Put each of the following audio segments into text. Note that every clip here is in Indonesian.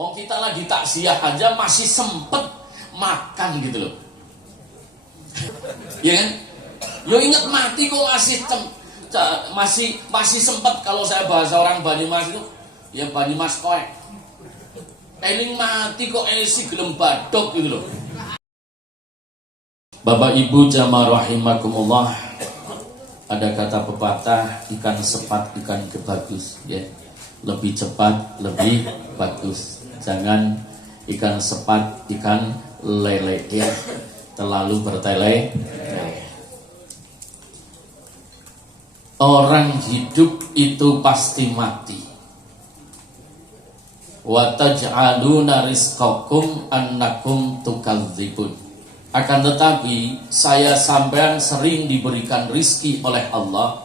Oh, kita lagi takziah aja masih sempet makan gitu loh. Ya kan? Yo inget mati kok masih sempet. Kalau saya bahasa orang Banyumas itu ya Banyumas koek. Eling mati kok esi gelem badok gitu loh. Bapak Ibu jamaah rahimakumullah, ada kata pepatah, ikan sepat ikan kebagus ya. Lebih cepat lebih bagus. Jangan ikan sepat ikan lele ya. Terlalu bertele. Orang hidup itu pasti mati. Wa taj'aluna rizqakum annakum tukadzibun. Akan tetapi saya sampean sering diberikan rizki oleh Allah,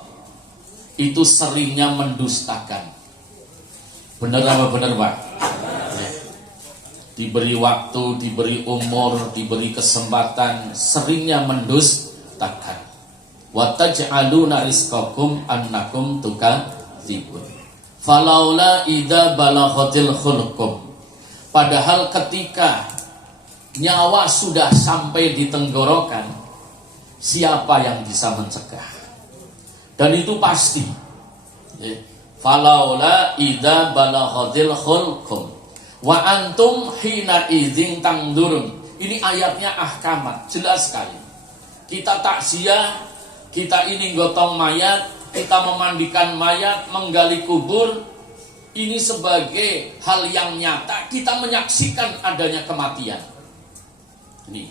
itu seringnya mendustakan. Benar apa benar Pak? Diberi waktu, diberi umur, diberi kesempatan, seringnya mendustakan. Wa taj'aluna rizqakum annakum tukadzibun. Falaula idza balaghatil khulqum. Padahal ketika nyawa sudah sampai di tenggorokan, siapa yang bisa mencegah? Dan itu pasti. Falaula idza balaghatil khulqum wa antum hina idzin tangdurun. Ini ayatnya ahkamat, jelas sekali. Kita takziah, kita ini gotong mayat, kita memandikan mayat, menggali kubur, ini sebagai hal yang nyata, kita menyaksikan adanya kematian. Ini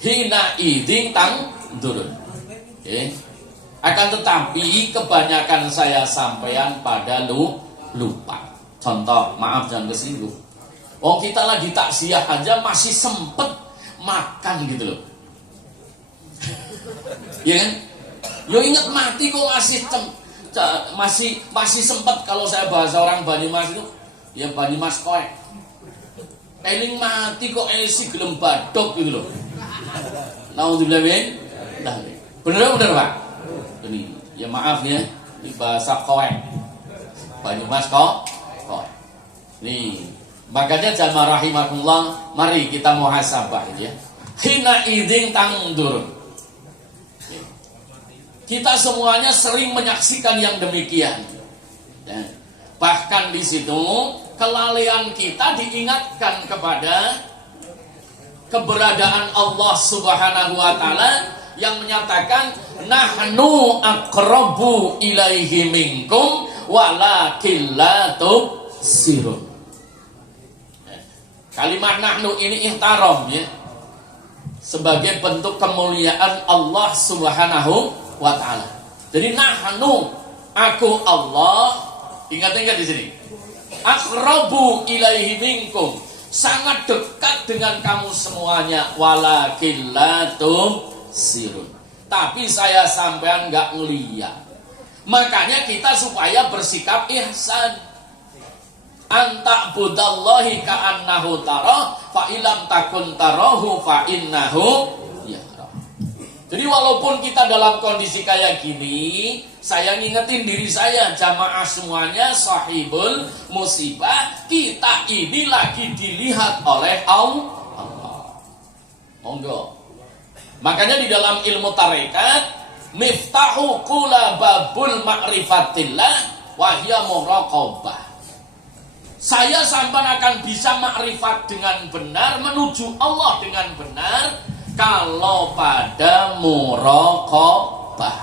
hina idzin tangdurun. Akan tetapi kebanyakan saya sampaikan pada lupa. Contoh, maaf jangan kesinggung. Oh, kita lagi takziah aja masih sempet makan gitu loh. Ya kan? Yo inget mati kok masih sempet. Kalau saya bahasa orang Banyumas itu ya Banyumas koek. Eling mati kok esi gelem badok gitu loh. Naudzubillah min. Bener Pak? Ini ya maaf ya, ini bahasa koek. Banyumas koek. Nih, makanya jamaah rahimakumullah, mari kita muhasabah ya. Hina idzin tangdur. Kita semuanya sering menyaksikan yang demikian. Bahkan di situ kelalaian kita diingatkan kepada keberadaan Allah Subhanahu wa taala yang menyatakan nahnu aqrabu ilaihi minkum walakin la tubsirun. Kalimat nahnu ini ihtaram ya, sebagai bentuk kemuliaan Allah Subhanahu wa taala. Jadi nahnu, aku Allah, ingat-ingat di sini. Aqrabu ilaihi minkum, sangat dekat dengan kamu semuanya, walakin la tubsirun. Tapi saya sampean enggak ngeliat. Makanya kita supaya bersikap ihsan. Anta budallahi ka'annahu tarah, fa ilam takun tarahu fa innahu yarah. Jadi walaupun kita dalam kondisi kayak gini, saya ngingetin diri saya, jamaah semuanya, sahibul musibah, kita ini lagi dilihat oleh Allah. Monggo. Makanya di dalam ilmu tarekat, miftahu kula babul ma'rifatillah wahya muraqabah. Saya sampai akan bisa makrifat dengan benar, menuju Allah dengan benar, kalau pada muraqabah,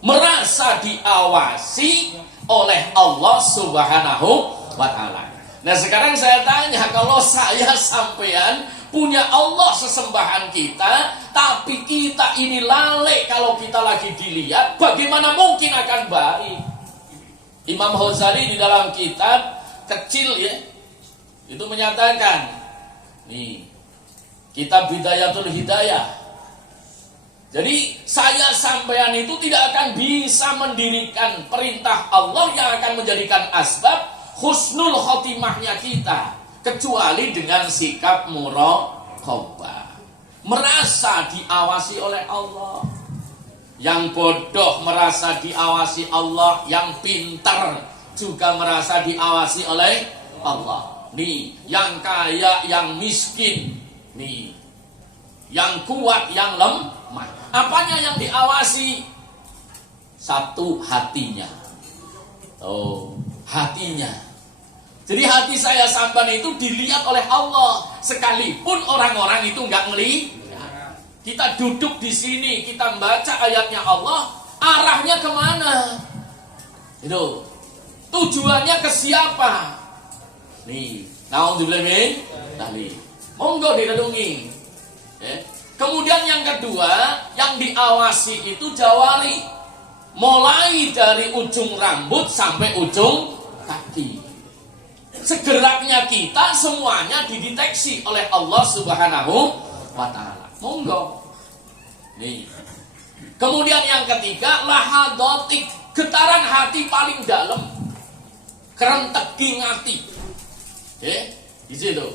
merasa diawasi oleh Allah Subhanahu wa taala. Nah sekarang saya tanya, kalau saya sampean punya Allah sesembahan kita, tapi kita ini lalai kalau kita lagi dilihat, bagaimana mungkin akan baik? Imam Ghazali di dalam kitab kecil ya, itu menyatakan, nih, kitab Bidayatul Hidayah. Jadi saya sampean itu tidak akan bisa mendirikan perintah Allah yang akan menjadikan asbab husnul khotimahnya kita, kecuali dengan sikap muraqabah, merasa diawasi oleh Allah. Yang bodoh merasa diawasi Allah, yang pintar juga merasa diawasi oleh Allah. nih, yang kaya, yang miskin, nih, yang kuat, yang lemah. Apanya yang diawasi? Satu, hatinya. Oh, hatinya. Jadi hati saya sampean itu dilihat oleh Allah, sekalipun orang-orang itu nggak ngelihat. Kita duduk di sini, kita baca ayatnya Allah, arahnya kemana? Itu tujuannya ke siapa? Nih, naudzubillah min dzalik. Monggo direnungi. Kemudian yang kedua, yang diawasi itu jawari, mulai dari ujung rambut sampai ujung kaki. Segeraknya kita semuanya dideteksi oleh Allah Subhanahu wa Ta'ala. Monggo. Nih. Kemudian yang ketiga, lahadotik, getaran hati paling dalam, kerentegi ngati. Di situ.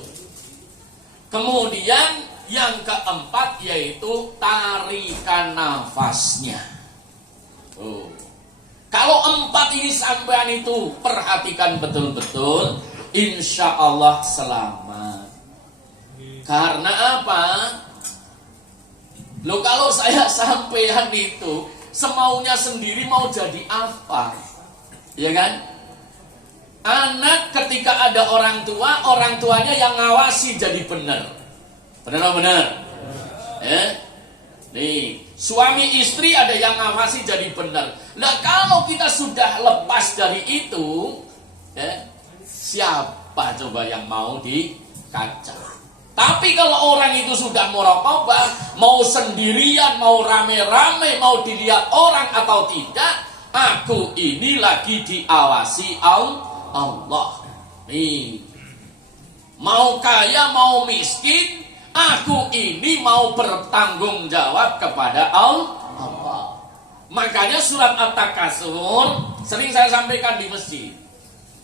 Kemudian yang keempat yaitu tarikan nafasnya. Kalau empat ini sampean itu perhatikan betul-betul, insya Allah selamat. Karena apa? Loh, kalau saya sampean itu semaunya sendiri mau jadi apa? Ya kan? Anak ketika ada orang tua, orang tuanya yang ngawasi jadi benar. Benar-benar. Nih, suami istri ada yang ngawasi jadi benar. Nah, kalau kita sudah lepas dari itu, siapa coba yang mau dikaca? Tapi kalau orang itu sudah muraqabah, mau sendirian, mau rame-rame, mau dilihat orang atau tidak, aku ini lagi diawasi Allah. Nih, mau kaya, mau miskin, aku ini mau bertanggung jawab kepada Allah. Makanya surat At-Takasur sering saya sampaikan di masjid.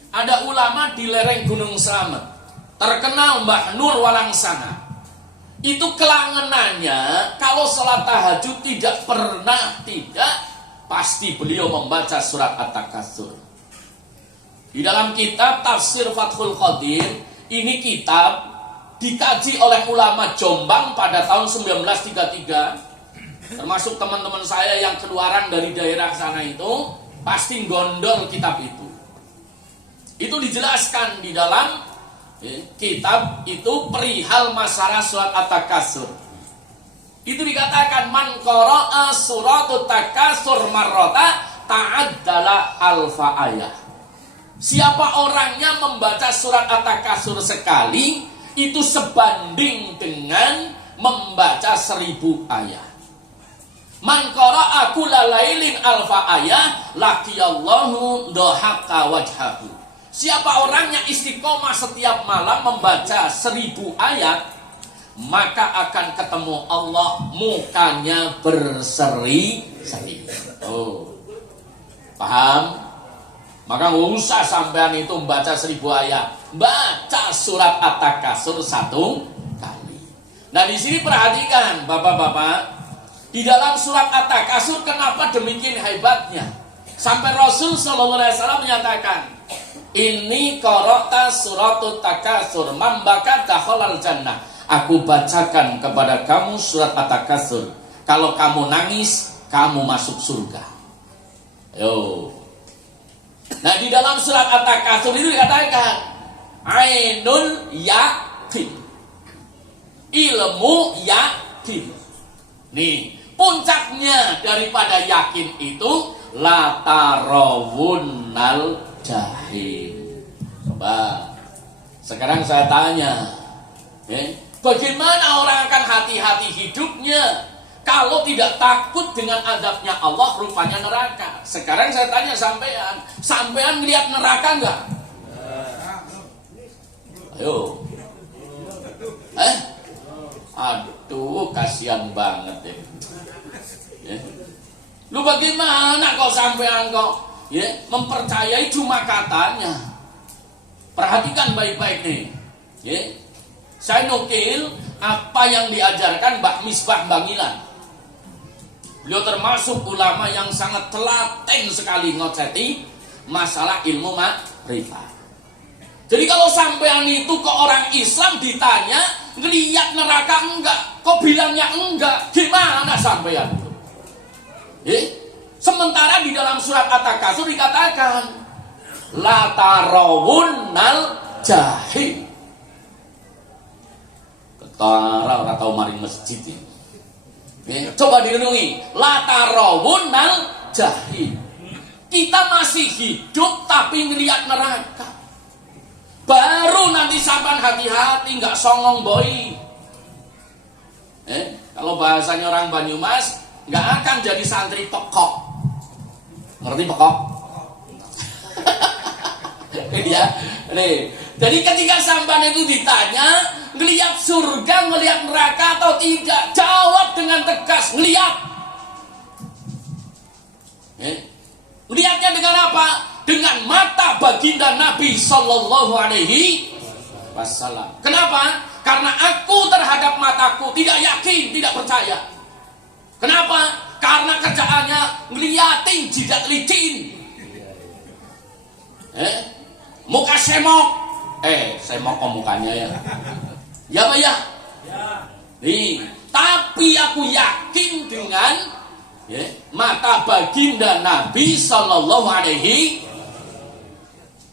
Ada ulama di lereng Gunung Slamet, terkenal Mbah Nur Walangsana. Itu kelangenannya kalau salat tahajud tidak pernah tidak, pasti beliau membaca surat At-Takasur. Di dalam kitab Tafsir Fathul Qadir, ini kitab dikaji oleh ulama Jombang pada tahun 1933. Termasuk teman-teman saya yang keluaran dari daerah sana itu pasti gondol kitab itu. Itu dijelaskan di dalam kitab itu perihal masalah surat At-Takasur. Itu dikatakan man qara'a suratut takasur marrata ta'addala alfa ayah. Siapa orangnya membaca surat At-Takasur sekali, itu sebanding dengan membaca 1000 ayat. Man qara'a kulla lailin alfa ayah laqiyallahu dhahaka wajhahu. Siapa orang yang istiqomah setiap malam membaca 1000 ayat, maka akan ketemu Allah, mukanya berseri-seri. Paham? Maka nggak usah sampean itu membaca 1000 ayat, baca surat At-Takasur 1 kali. Nah, di sini perhatikan bapak-bapak, di dalam surat At-Takasur kenapa demikian hebatnya? Sampai Rasul Shallallahu Alaihi Wasallam menyatakan, ini qara'ta suratut takasur mambaka dakhalal jannah. Aku bacakan kepada kamu surat At-Takasur. Kalau kamu nangis, kamu masuk surga. Yo. Nah, di dalam surat At-Takasur itu dikatakan ainul yakin, ilmu yakin. Nih, puncaknya daripada yakin itu la tarawunnal jahim. Coba sekarang saya tanya, bagaimana orang akan hati-hati hidupnya kalau tidak takut dengan azabnya Allah, rupanya neraka. Sekarang saya tanya sampean melihat neraka enggak? Ayo. Aduh, kasihan banget ya. Lu bagaimana kok sampean kok mempercayai cuma katanya? Perhatikan baik-baik nih. Saya nukil apa yang diajarkan Mbak Misbah Bangilan. Beliau termasuk ulama yang sangat telaten sekali ngoceti masalah ilmu makrifat. Jadi kalau sampean itu ke orang Islam ditanya, ngeliat neraka enggak? Kok bilangnya enggak? Gimana sampean itu? Sementara di dalam surat At-Takasur dikatakan, la tarawunnal jahim. Ketara ora tau maring masjid ini. Coba direnungi, la tarawunnal jahim. Kita masih hidup tapi ngeliat neraka. Baru nanti sampean hati-hati, nggak songong boy. Kalau bahasanya orang Banyumas, nggak akan jadi santri pekok. Ngerti pekok? Ya, nih. Jadi ketika sampean itu ditanya, ngelihat surga, ngelihat neraka atau tidak, jawab dengan tegas, ngelihat. Lihatnya dengan apa? Dengan mata baginda Nabi Sallallahu Alaihi Wasallam. Kenapa? Karena aku terhadap mataku tidak yakin, tidak percaya. Kenapa? Karena kerjaannya ngeliatin jidat licin. Muka semok. Semok kok mukanya ya. Ya Pak ya? Nih, tapi aku yakin dengan mata baginda Nabi Sallallahu Alaihi,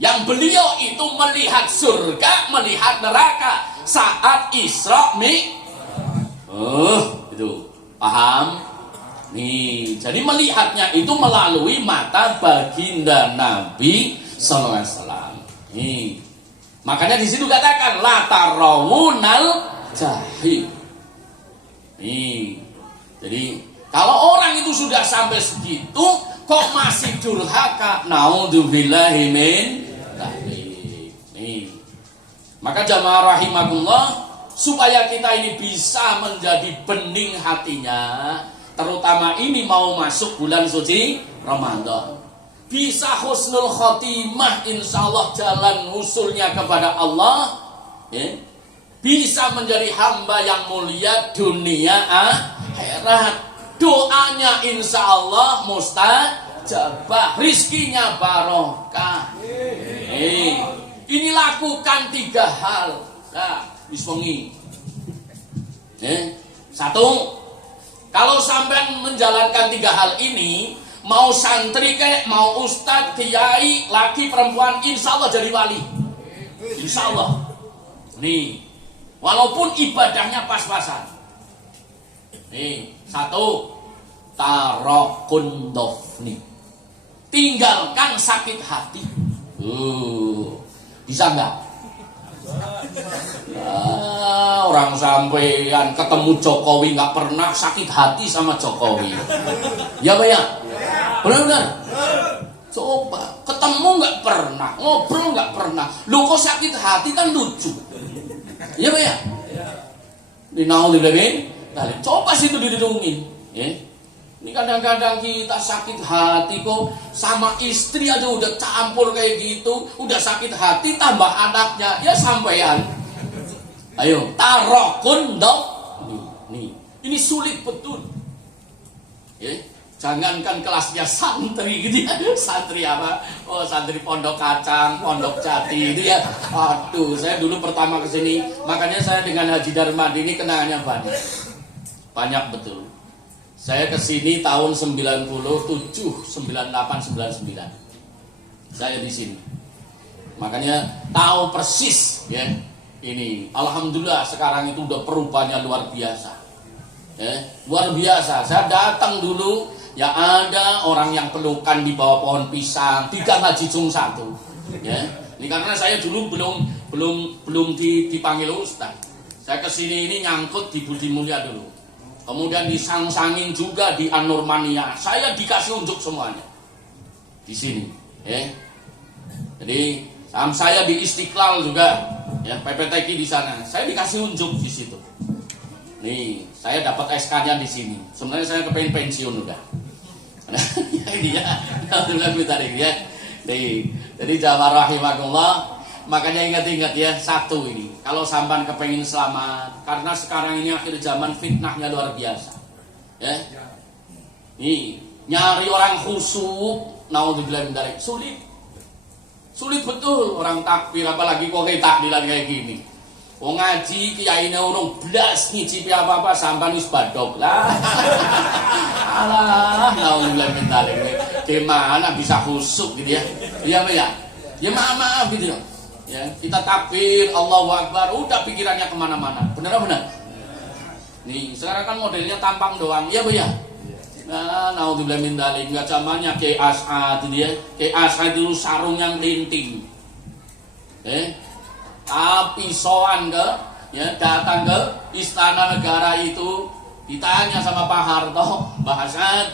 yang beliau itu melihat surga, melihat neraka saat Isra Mi'raj. Itu paham? Nih, jadi melihatnya itu melalui mata baginda Nabi Sallallahu Alaihi Wasallam. Nih, makanya di situ katakan la tarawunal jahim. Nih, jadi kalau orang itu sudah sampai segitu, kok masih durhaka? Naudzubillahi min dzalik. Nih. Maka jamaah rahimakumullah, supaya kita ini bisa menjadi bening hatinya, terutama ini mau masuk bulan suci Ramadan. Bisa husnul khotimah, insyaallah jalan usulnya kepada Allah, bisa menjadi hamba yang mulia dunia akhirat. Doanya insya Allah mustajabah, rizkinya barokah. Ini lakukan 3 hal. Nah, bismongi. Satu, kalau sampai menjalankan 3 hal ini, mau santri kek, mau ustadz, kiai, laki, perempuan, insya Allah jadi wali. Insya Allah. Nih, walaupun ibadahnya pas-pasan. Nih, 1, tarokun dofni, tinggalkan sakit hati. Bisa nggak? Orang sampean ketemu Jokowi nggak pernah sakit hati sama Jokowi. Ya Pak ya? Benar-benar? Coba, ketemu nggak pernah, ngobrol nggak pernah. Lu kok sakit hati, kan lucu. Ya Pak ya? Coba situ direnungin. Ini kadang-kadang kita sakit hati kok, sama istri aja udah campur kayak gitu, udah sakit hati tambah anaknya, ya sampean. Ayo, tarokun dok. Nih, ini sulit betul. Jangankan kelasnya santri gitu ya. Santri apa? Oh, santri Pondok Kacang, Pondok Jati itu ya. Aduh, saya dulu pertama kesini, makanya saya dengan Haji Darmadi ini kenangannya banyak. Banyak betul. Saya kesini tahun 97, 98, 99. Saya di sini. Makanya tahu persis ya. Ini alhamdulillah sekarang itu udah perubahannya luar biasa. Luar biasa. Saya datang dulu, ya ada orang yang pelukan di bawah pohon pisang, tidak ngaji cung 1. Ya. Ini karena saya dulu belum dipanggil ustaz. Saya kesini ini nyangkut di Budi Mulia dulu. Kemudian disang-sangin juga di An-Nurmania. Saya dikasih unjuk semuanya di sini. Jadi saya di Istiqlal juga, ya PPTQ di sana. Saya dikasih unjuk di situ. Nih, saya dapat SK-nya di sini. Sebenarnya saya kepengen pensiun udah. Ini ya, alhamdulillah ya. Jadi jamaah rahimakumullah. Makanya ingat-ingat ya, 1 ini. Kalau sampan kepengen selamat, karena sekarang ini akhir zaman fitnahnya luar biasa. Ya. Nih, nyari orang khusyuk, naudzubillah min dzalik, sulit. Sulit betul orang takbir, apalagi kok kayak takbiran kayak gini. Wong ngaji kiyaine urung blas ngicipi apa-apa sampean wis badok lah. Alah, naudzubillah min dzalik. Gimana bisa khusuk gitu ya? Iya ya. Ya maaf gitu ya. Ya, kita takbir Allahu Akbar, udah pikirannya kemana-mana. Benar. Nih, sekarang kan modelnya tampang doang. Iya, Bu ya? Nah, naudzubillah min dzalik. Enggak zamannya kayak As'ad dia. Kayak As'ad dulu sarung yang linting. Tapi soan ke, ya datang ke istana negara itu, ditanya sama Pak Harto, Mbah Hasan,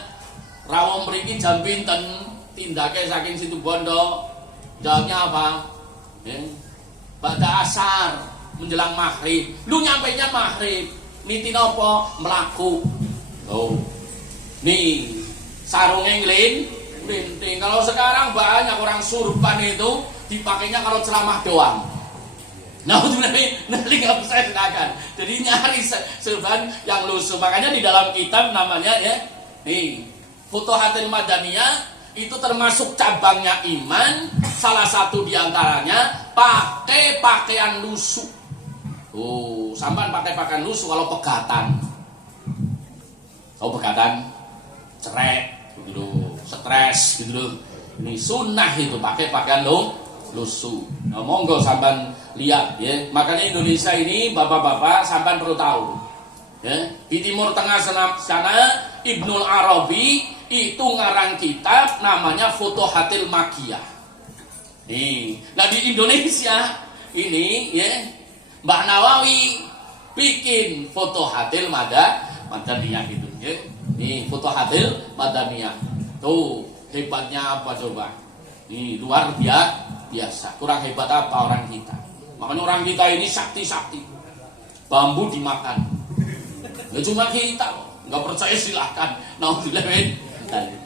rawon mriki jam pinten tindake saking situ Bondo. Jawabnya apa? Pada asar menjelang maghrib. Lu nyampainya maghrib, niti nopo melaku. Oh, nih sarungnya linting. Kalau sekarang banyak orang surban itu dipakainya kalau ceramah doang. Nah, itu nanti nggak bisa digunakan. Jadi nyari surban yang lusuh. Makanya di dalam kitab namanya ya, nih Futuhatil Madaniyah itu termasuk cabangnya iman. Salah satu diantaranya pakai pakaian lusuh. Oh, sampean pakai pakaian lusuh kalau pegatan. Kalau pegatan, cerek, gitu, stres, gitu. Ini sunnah itu pakai pakaian lusuh. Nah, monggo sampean lihat ya. Makanya Indonesia ini bapak-bapak sampean perlu tahu. Ya, di Timur Tengah sana Ibnul Arabi itu ngarang kitab namanya Futuhatil Makkiyah. Nih, nah di Indonesia ini ya Mbah Nawawi bikin Futuhatil Madaniyah gitu ya. Nih Futuhatil Madaniyah. Tuh, hebatnya apa coba? Nih luar biasa. Kurang hebat apa orang kita? Makanya orang kita ini sakti. Bambu dimakan. Ya cuma kita, nggak percaya silahkan. Naudzubillah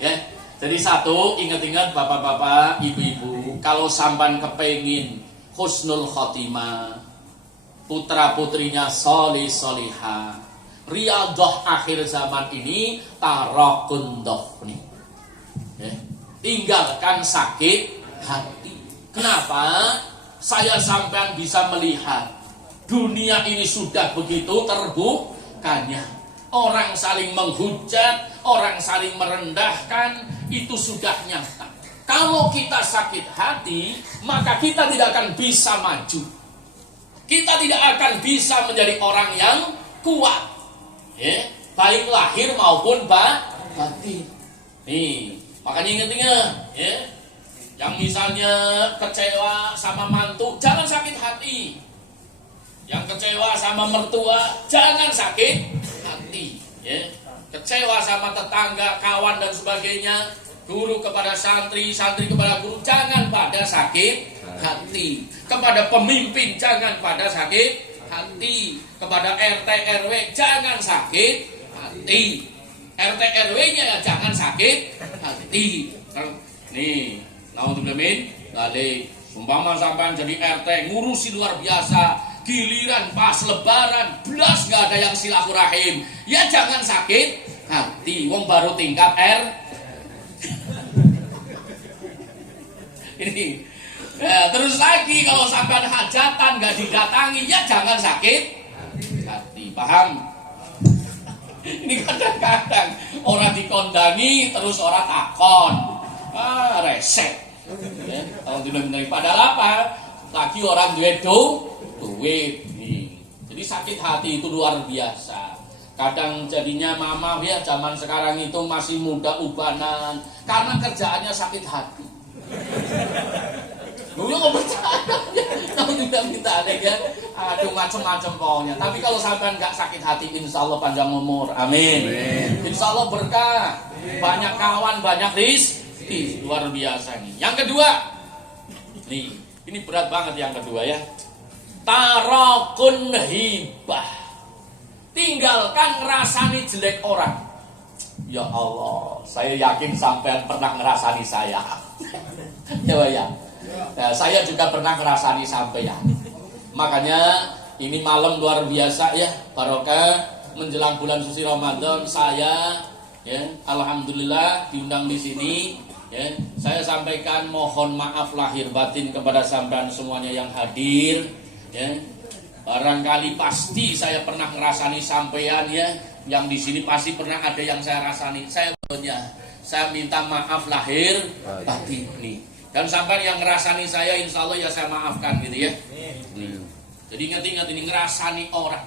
ya. Jadi satu, ingat-ingat bapak-bapak, ibu-ibu, kalau sampan kepengin husnul khotimah, putra-putrinya solih-solihah, riyadhah akhir zaman ini tarokundoh nih. Ya. Tinggalkan sakit hati. Kenapa? Saya sampean bisa melihat dunia ini sudah begitu terbukanya. Orang saling menghujat, orang saling merendahkan, itu sudah nyata. Kalau kita sakit hati, maka kita tidak akan bisa maju. Kita tidak akan bisa menjadi orang yang kuat. Ya, baik lahir maupun batin. Nih, makanya ingat-ingat, ya. Yang misalnya kecewa sama mantu, jangan sakit hati. Yang kecewa sama mertua, jangan sakit hati. Ya. Kecewa sama tetangga, kawan dan sebagainya, guru kepada santri, santri kepada guru, jangan pada sakit hati. Kepada pemimpin, jangan pada sakit hati. Kepada RT RW, jangan sakit hati. RT RW-nya ya jangan sakit hati. Nih, naudzubillah min dzalik. Umpama sampean jadi RT ngurusi luar biasa, giliran pas lebaran belas gak ada yang silaturahim, ya jangan sakit hati. Wong baru tingkat ini. Nah, terus lagi kalau sampean hajatan gak didatangi, ya jangan sakit hati. Paham? Ini kadang-kadang orang dikondangi terus orang takon, resek. Ya, padahal apa? Lagi orang duit nih. Jadi sakit hati itu luar biasa. Kadang jadinya mama ya zaman sekarang itu masih muda ubanan karena kerjaannya sakit hati. Dulu nggak percaya, kalau juga kita ada ya, aduh macam-macam pokoknya. Tapi kalau sampai nggak sakit hati, insya Allah panjang umur, amin. Insya Allah berkah, banyak kawan, banyak rizki, luar biasa nih. Yang kedua, nih, ini berat banget yang kedua ya. Tarakun hibah, tinggalkan ngerasani jelek orang. Ya Allah, saya yakin sampean pernah ngerasani saya. Ya Pak ya. Nah, saya juga pernah ngerasani sampean. Makanya ini malam luar biasa ya, barokah menjelang bulan suci Ramadan. Saya ya alhamdulillah diundang di sini Ya, saya sampaikan mohon maaf lahir batin kepada sampean semuanya yang hadir. Ya, barangkali pasti saya pernah ngerasani sampean ya, yang di sini pasti pernah ada yang saya rasani. Saya minta maaf lahir batin nih. Dan sampean yang ngerasani saya, insya Allah ya saya maafkan gitu ya. Jadi ingat-ingat ini ngerasani orang.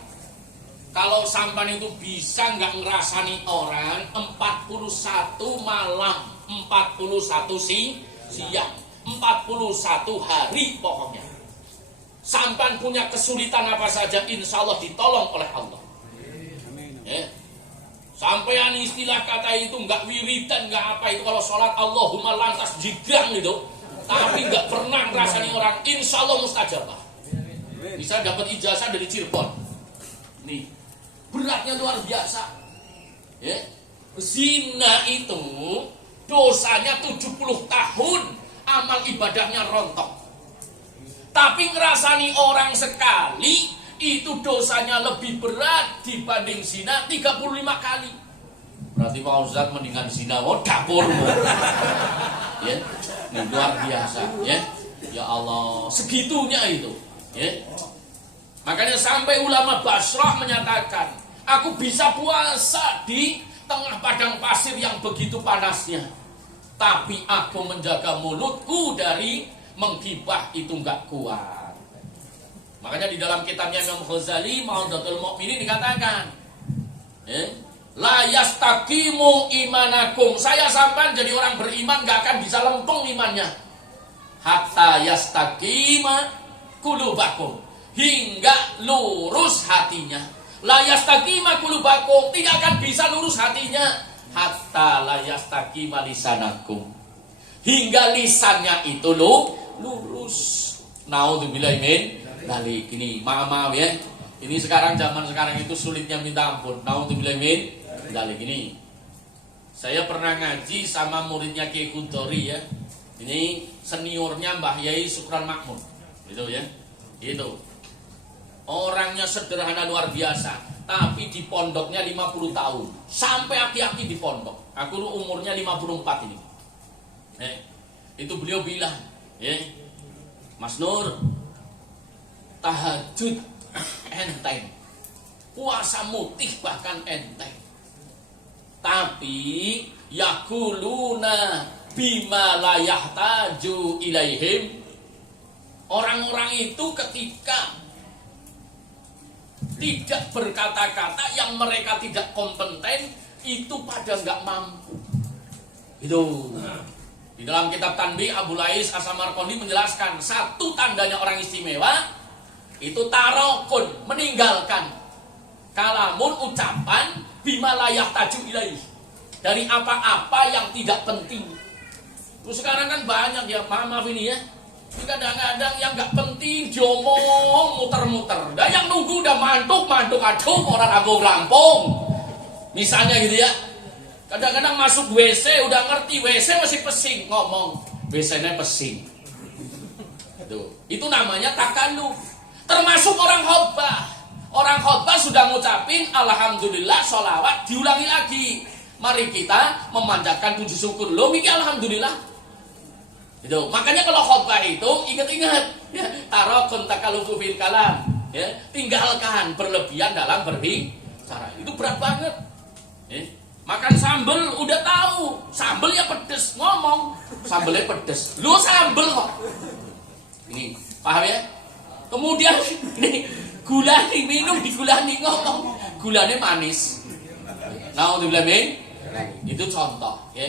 Kalau sampean itu bisa nggak ngerasani orang 41 malam, 41 siang, 41 hari pokoknya. Sampan punya kesulitan apa saja, insya Allah ditolong oleh Allah. Ya. Sampean istilah kata itu nggak wiridan, nggak apa itu kalau sholat Allahumma lantas jigrang gitu, tapi nggak pernah ngerasani orang, insya Allah mustajabah. Bisa dapat ijazah dari Cirebon. Nih, beratnya luar biasa. Ya. Zina itu dosanya 70 tahun, amal ibadahnya rontok. Tapi ngerasani orang sekali, itu dosanya lebih berat dibanding zina 35 kali. Berarti Pak Ustadz mendingan zina, dapurmu. Ya, ini luar biasa. Ya, ya Allah, segitunya itu. Ya. Makanya sampai ulama Basrah menyatakan, aku bisa puasa di tengah padang pasir yang begitu panasnya, tapi aku menjaga mulutku dari menggibah itu nggak kuat. Makanya di dalam kitabnya Imam Ghazali Maudatul Mukminin dikatakan, la yastaqimu imanakum. Saya sampai jadi orang beriman nggak akan bisa lempeng imannya. Hatta yastaqima qulubakum, hingga lurus hatinya. La yastaqima qulubakum, tidak akan bisa lurus hatinya hatta la yastaqima lisanakum, hingga lisannya itu lurus. Naudzubillahi min dzalik. Ini maaf ya. Ini sekarang zaman sekarang itu sulitnya minta ampun. Naudzubillahi min dzalik. Ini saya pernah ngaji sama muridnya Kiai Kuntori ya. Ini seniornya Mbah Yai Sukran Makmur. Gitu ya. Gitu. Orangnya sederhana luar biasa, tapi di pondoknya 50 tahun. Sampai aki-aki di pondok. Aku umurnya 54 ini. Itu beliau bilang, Mas Nur, tahajud enteng, puasa mutih bahkan enteng. Tapi yakuluna bima la yahtaju ilaihim. Orang-orang itu ketika tidak berkata-kata yang mereka tidak kompeten, itu pada nggak mampu. Itu di dalam kitab Tanbih Abu Lais As-Samarqandi menjelaskan satu tandanya orang istimewa itu tarokun, meninggalkan kalamun, ucapan bima la yahtaju ilaih, dari apa-apa yang tidak penting. Terus sekarang kan banyak ya, maaf ini ya, kadang-kadang yang nggak penting diomong muter-muter. Dan yang nunggu udah mantuk aduh orang rampung. Misalnya gitu ya. Kadang-kadang masuk WC udah ngerti WC masih pesing ngomong WC-nya pesing. Itu namanya takaluf. Termasuk orang khotbah. Orang khotbah sudah ngucapin alhamdulillah, sholawat, diulangi lagi. Mari kita memanjatkan puji syukur. Loh, mikir alhamdulillah. Itu. Makanya kalau khotbah itu ingat-ingat ya, tarokun takalufu fil kalam, ya, tinggalkan berlebihan dalam berbicara. Itu berat banget. Makan sambel udah tahu, sambelnya pedes, ngomong sambelnya pedes. Lu sambel kok. Ini paham ya? Kemudian ini gula diminum, digulani ngomong, gulanya manis. Naudzubillah min. Itu contoh ya.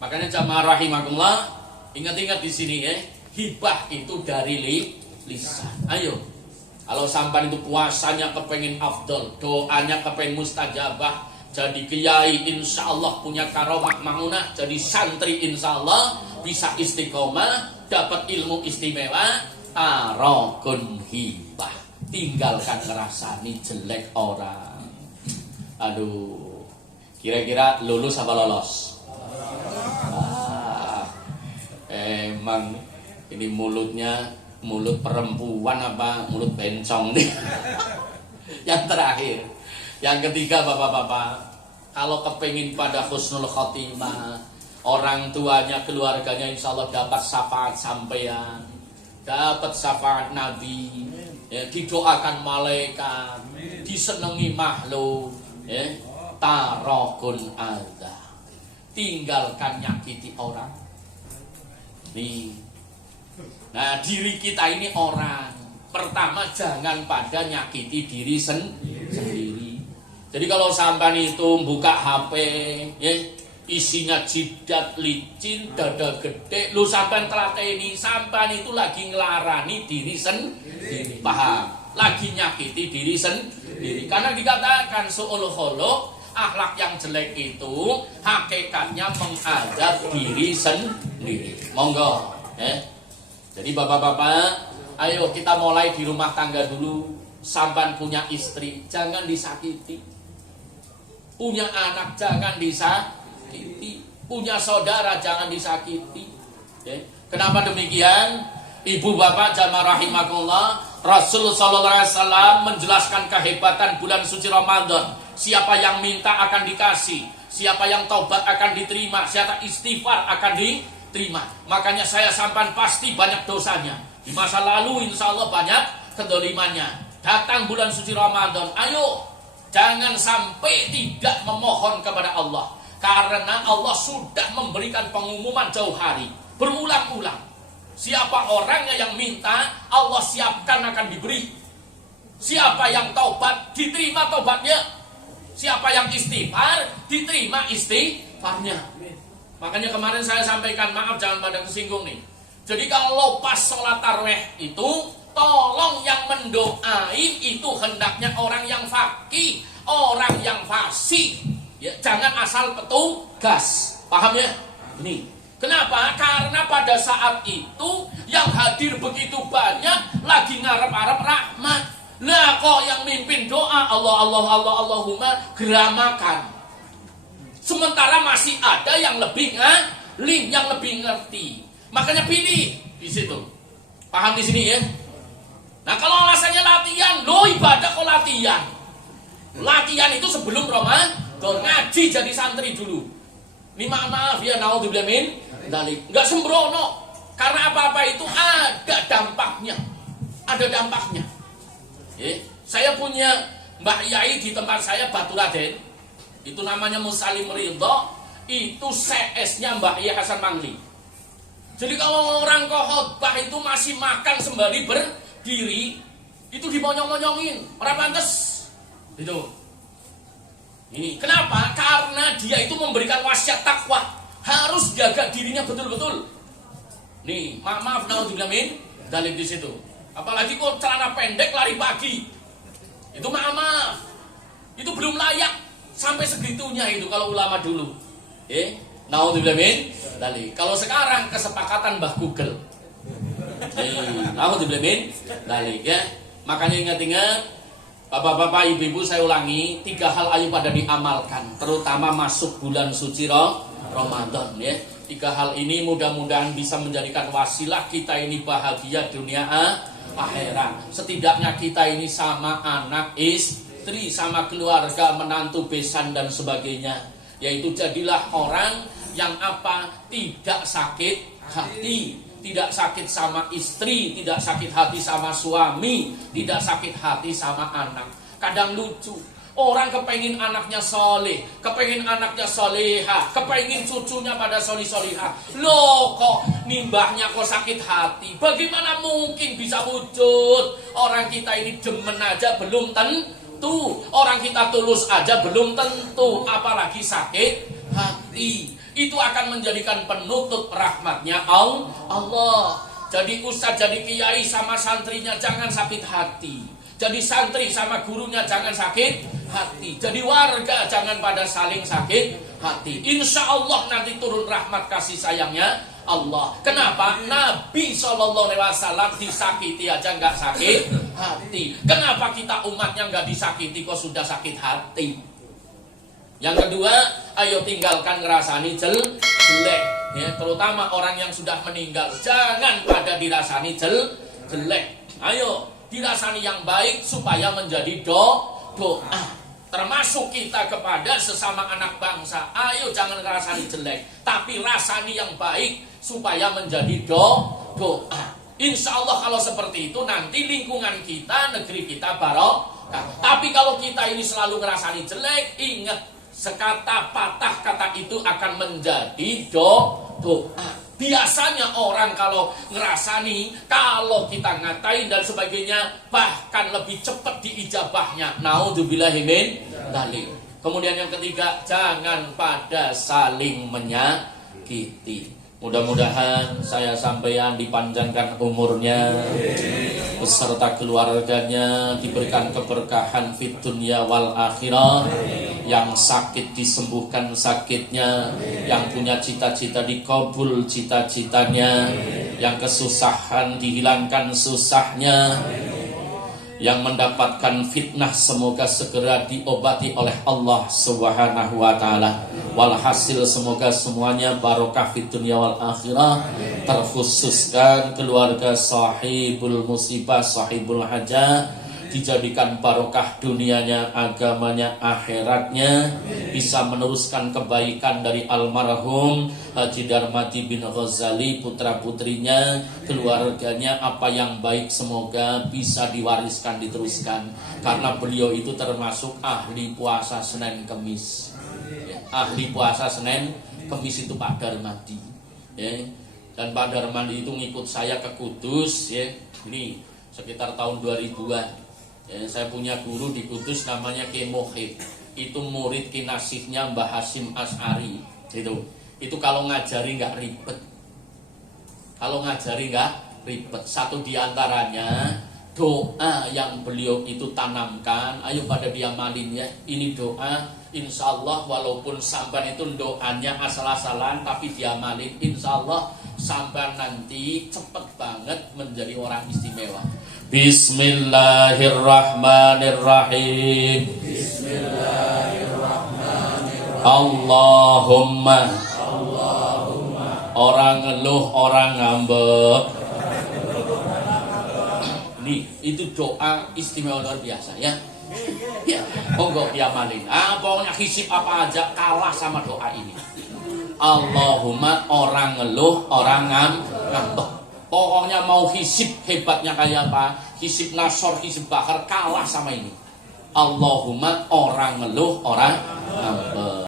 Makanya jamaah rahimakumullah, ingat-ingat di sini ya, hibah itu dari lisan. Ayo, kalau sampai itu puasanya kepengen afdol, doanya kepengen mustajabah, jadi kiai insya Allah punya karomah maunah, jadi santri insya Allah bisa istiqomah, dapat ilmu istimewa, tarokun hibah, tinggalkan ngerasani jelek orang. Aduh, kira-kira lulus apa lolos? Emang ini mulutnya mulut perempuan apa mulut bencong nih. Yang terakhir, yang ketiga bapak-bapak, kalau kepengin pada husnul khotimah, orang tuanya, keluarganya insya Allah dapat syafaat sampean, dapat syafaat Nabi, ya, didoakan malaikat, disenangi makhluk, ya, tarokun adza, tinggalkan nyakiti orang. Nih, nah diri kita ini orang, pertama jangan pada nyakiti diri sendiri. Jadi kalau sampean itu buka HP, ya, isinya jidat licin, dada gede, lu sampean telateni, sampean itu lagi ngelarani diri sendiri, paham? Lagi nyakiti diri sendiri. Karena dikatakan su'ul khuluq, akhlak yang jelek itu hakikatnya mengadab diri sendiri. Monggo, Jadi bapak-bapak, ayo kita mulai di rumah tangga dulu. Sampean punya istri, jangan disakiti. Punya anak, jangan disakiti. Punya saudara, jangan disakiti. Kenapa demikian? Ibu bapak jamaah rahimakumullah, Rasul sallallahu alaihi wasallam menjelaskan kehebatan bulan suci Ramadan. Siapa yang minta akan dikasih, siapa yang taubat akan diterima, siapa istighfar akan diterima. Makanya saya sampai pasti banyak dosanya. Di masa lalu insya Allah banyak kedolimannya. Datang bulan suci Ramadan, ayo jangan sampai tidak memohon kepada Allah. Karena Allah sudah memberikan pengumuman jauh hari, berulang-ulang. Siapa orangnya yang minta, Allah siapkan akan diberi. Siapa yang taubat, diterima taubatnya. Siapa yang istighfar, diterima istighfarnya. Makanya kemarin saya sampaikan, maaf jangan pada kesinggung nih. Jadi kalau pas sholat tarawih itu, tolong yang mendoain itu hendaknya orang yang faqih, orang yang fasih. Ya, jangan asal petugas. Paham ya? Ini. Kenapa? Karena pada saat itu yang hadir begitu banyak lagi ngarep-ngarep rahmat. Lah kok yang mimpin doa Allahumma geramakan. Sementara masih ada yang lebih ngalim, yang lebih ngerti. Makanya pilih di situ. Paham di sini ya? Nah kalau alasannya latihan, lo ibadah kok latihan? Latihan itu sebelum Ramadan, ngaji jadi santri dulu. Ini maaf ya, naudzubillah min dzalik. Enggak sembrono. Karena apa-apa itu ada dampaknya. Ada dampaknya. Saya punya Mbak Yai di tempat saya Batu Raden. Itu namanya Musalim Ridho. Itu CS-nya Mbak Yai Hasan Mangli. Jadi kalau orang khotbah itu masih makan sembari berdiri, itu dimonyong-monyongin, orang pantas. Itu. Ini kenapa? Karena dia itu memberikan wasiat takwa, harus jaga dirinya betul-betul. Nih, maaf naudzubillah min dzalik di situ. Apalagi kok celana pendek lari pagi. Itu maaf. Itu belum layak sampai segitunya itu kalau ulama dulu. Naudzubillah min dzalik. Kalau sekarang kesepakatan Mbah Google. Naudzubillah min dzalik ya. Makanya ingat-ingat Bapak-bapak, ibu-ibu, saya ulangi, 3 hal ayo pada diamalkan, terutama masuk bulan suci Ramadan ya. 3 hal ini mudah-mudahan bisa menjadikan wasilah kita ini bahagia dunia akhirat. Setidaknya kita ini sama anak, istri, sama keluarga, menantu, besan dan sebagainya. Yaitu jadilah orang yang apa? Tidak sakit hati. Tidak sakit sama istri, tidak sakit hati sama suami, tidak sakit hati sama anak. Kadang lucu, orang kepengin anaknya soleh, kepengin anaknya soleha, kepengin cucunya pada solih-solihah. Loh kok nimbahnya kok sakit hati? Bagaimana mungkin bisa wujud? Orang kita ini demen aja belum tentu, orang kita tulus aja belum tentu, apalagi sakit hati. Itu akan menjadikan penutup rahmatnya Allah. Jadi ustaz, jadi kiai sama santrinya jangan sakit hati. Jadi santri sama gurunya jangan sakit hati. Jadi warga jangan pada saling sakit hati. Insya Allah nanti turun rahmat kasih sayangnya Allah. Kenapa? Nabi SAW disakiti aja nggak sakit hati. Kenapa kita umatnya nggak disakiti kok sudah sakit hati? Yang kedua, ayo tinggalkan ngerasani jelek ya, terutama orang yang sudah meninggal. Jangan pada dirasani jelek. Ayo dirasani yang baik supaya menjadi doa. Termasuk kita kepada sesama anak bangsa. Ayo jangan ngerasani jelek, tapi rasani yang baik supaya menjadi doa. Insya Allah kalau seperti itu nanti lingkungan kita, negeri kita barokah. Tapi kalau kita ini selalu ngerasani jelek, ingat sekata patah kata itu akan menjadi doa. Biasanya orang kalau ngerasani, kalau kita ngatain dan sebagainya, bahkan lebih cepat diijabahnya. Naudzubillahi min dzalik. Kemudian yang ketiga, jangan pada saling menyakiti. Mudah-mudahan saya sampeyan dipanjangkan umurnya beserta keluarganya, diberikan keberkahan fid dunya wal akhirah. Yang sakit disembuhkan sakitnya, yang punya cita-cita dikabul cita-citanya, yang kesusahan dihilangkan susahnya, yang mendapatkan fitnah semoga segera diobati oleh Allah Subhanahu wa taala. Walhasil semoga semuanya barokah fid dunya wal akhirah, terkhususkan keluarga sahibul musibah, sahibul hajah, dijadikan barokah dunianya, agamanya, akhiratnya, bisa meneruskan kebaikan dari almarhum Haji Darmadi bin Ghazali, putra-putrinya, keluarganya. Apa yang baik semoga bisa diwariskan, diteruskan, karena beliau itu termasuk ahli puasa Senin Kemis ya, ahli puasa Senin Kemis itu Pak Darmadi ya. Dan Pak Darmadi itu ngikut saya ke Kudus ya, ini sekitar tahun 2000-an ya. Saya punya guru di Kudus namanya Ki Mohib, itu murid kinasihnya Mbah Hasyim Asy'ari. Itu kalau ngajari nggak ribet, satu diantaranya doa yang beliau itu tanamkan. Ayo pada diamalin ya, ini doa. Insya Allah walaupun sampai itu doanya asal-asalan, tapi diamalin, insya Allah sampai nanti cepet banget menjadi orang istimewa. Bismillahirrahmanirrahim. Bismillahirrahmanirrahim. Allahumma orang ngeluh, orang ngambek. Nih, itu doa istimewa luar biasa ya. Ya, monggo diamalin. Pokoknya hisib apa aja kalah sama doa ini. Allahumma orang ngeluh, orang ngambek. Pokoknya mau hisib hebatnya kayak apa, hisib nasor, hisib bakar, kalah sama ini. Allahumma orang ngeluh, orang ngambek.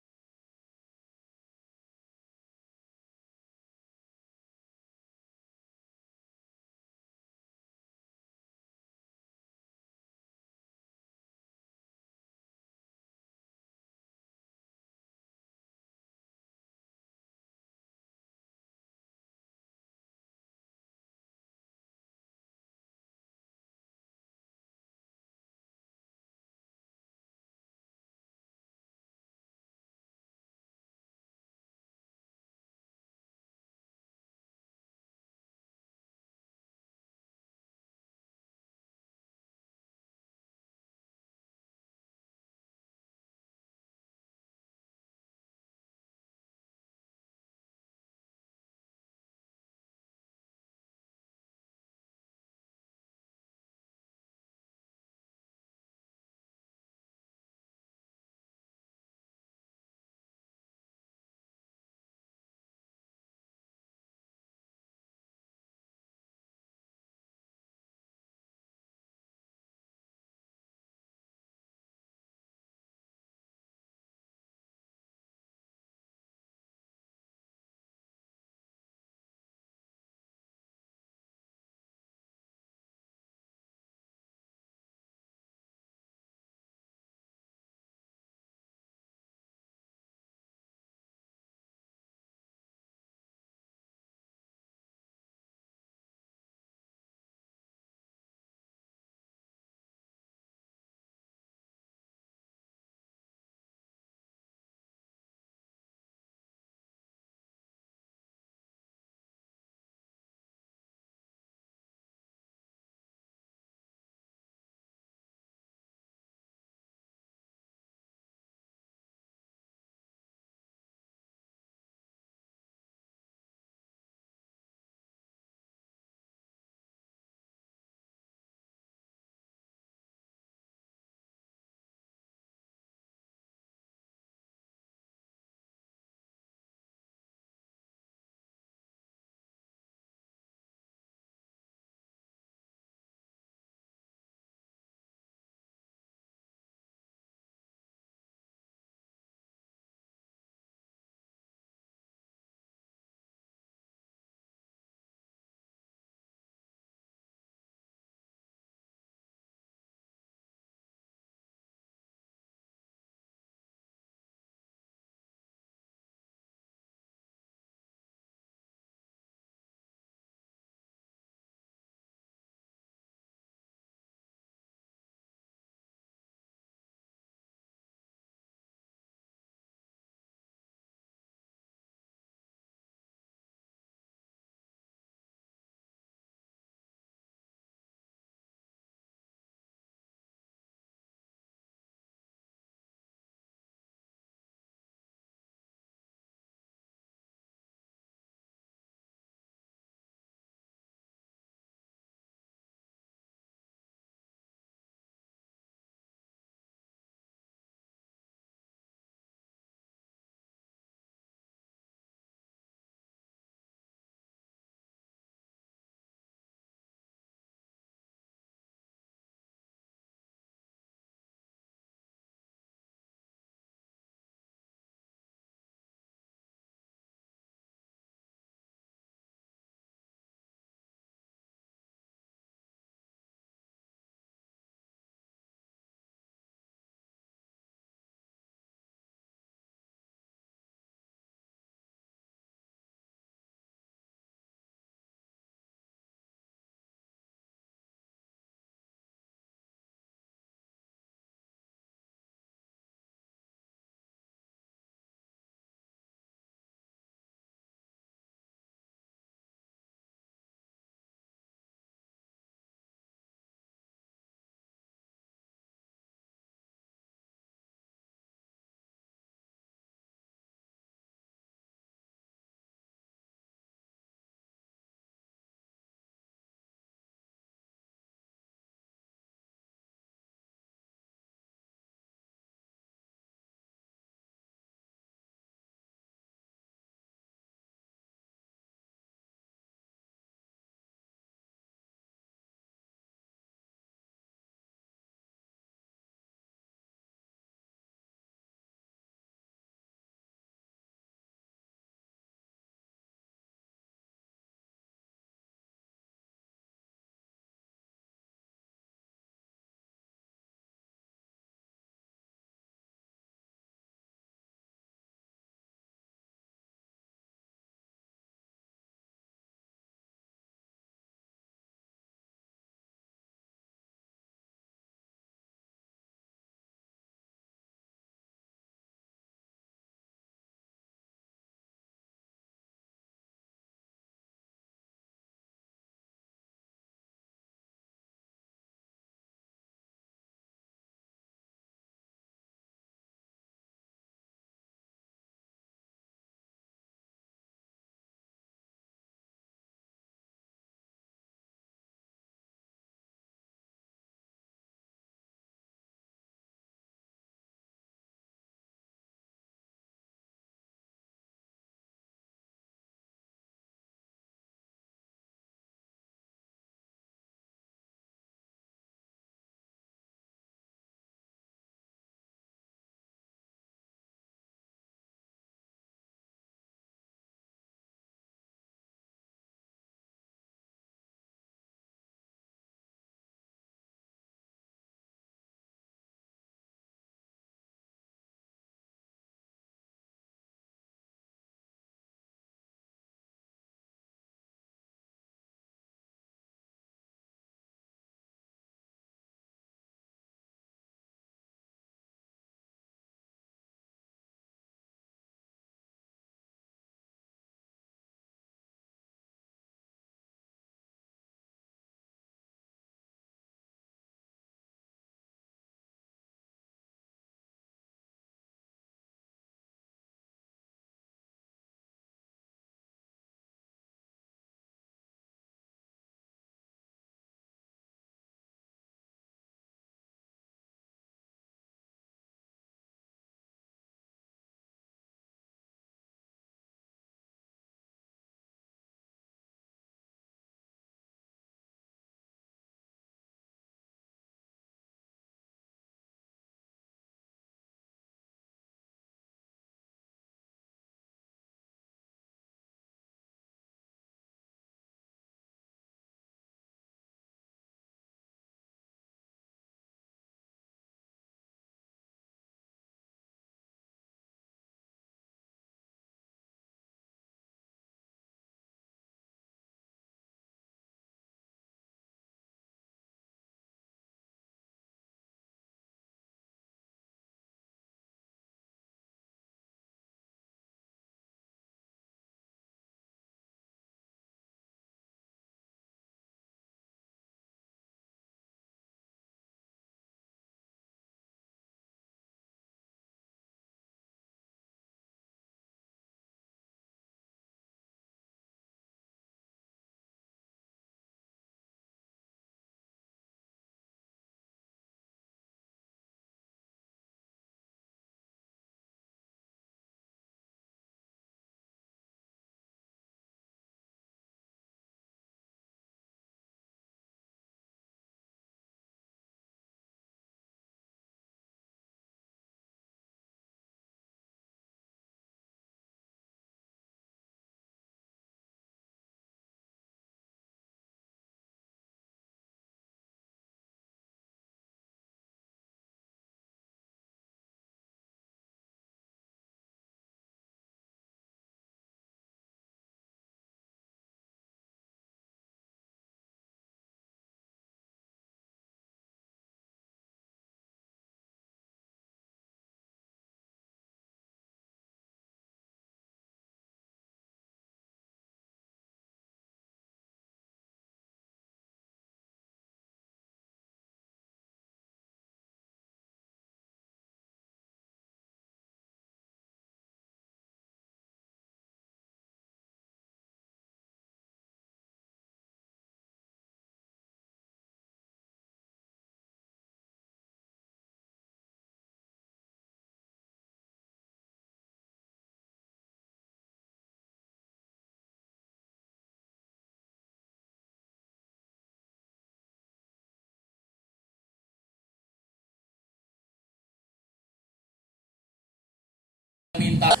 kita